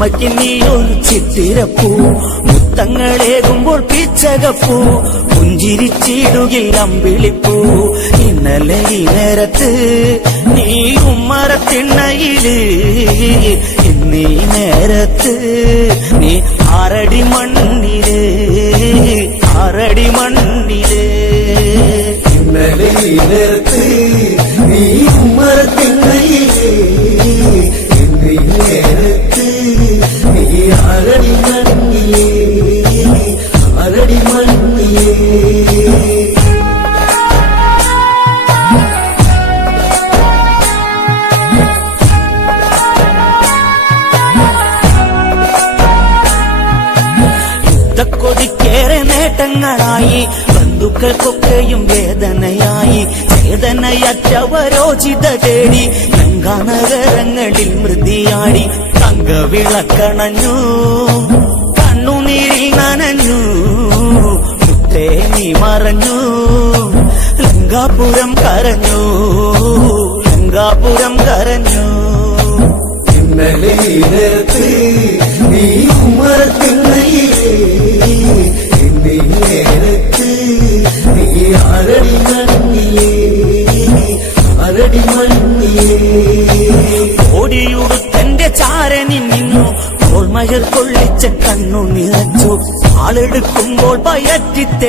അമ്മയ്ക്ക് നീ ഒരു ചിത്തിരപ്പൂ, മുത്തങ്ങളേകുമ്പോൾ പിച്ചകപ്പൂ, പുഞ്ചിരിച്ചിടുകിൽ അമ്പിളിപ്പൂ. ഇന്നലെ ഈ നേരത്ത് നീ ഉമ്മറത്തിണ്ണയില്, ഇന്നീ നേരത്ത് നീ ആറടി മണ്ണില്, ആറടി മണ്ണില്. ഇന്നലെ ഈ നേരത്ത് നീ ഉമ്മറത്തിണ്ണയില്, ഇന്നീ നേരത്ത് നീ ആറടി മണ്ണില്, ആറടി മണ്ണില്. കൊതിക്കേറെ നേട്ടങ്ങളായി, ബന്ധുക്കൾക്കൊക്കെയും വേദനയായി. വേദനയറ്റവരോചിത തേടി ഗംഗാനഗരങ്ങളിൽ മൃതിയാടി. തങ്കവിളക്കണഞ്ഞു, കണ്ണുനീരിൽ നനഞ്ഞു, മുത്തേ നീ മറഞ്ഞു. ലങ്കാപുരം കരഞ്ഞു, ലങ്കാപുരം കരഞ്ഞു. ഇന്നലെ ഈ നേരത്ത് നീ ഉമ്മറത്തിണ്ണയില്, ഇന്നീ നേരത്ത് നീ ആറടി മണ്ണില്, ആറടി മണ്ണില്. ഓടിയുടുത്തന്റെ ചാരനിൽ നിന്നു കോൾമഴൽ കൊള്ളിച്ച കണ്ണു നിറച്ചു. ആളെടുക്കുമ്പോൾ പയറ്റി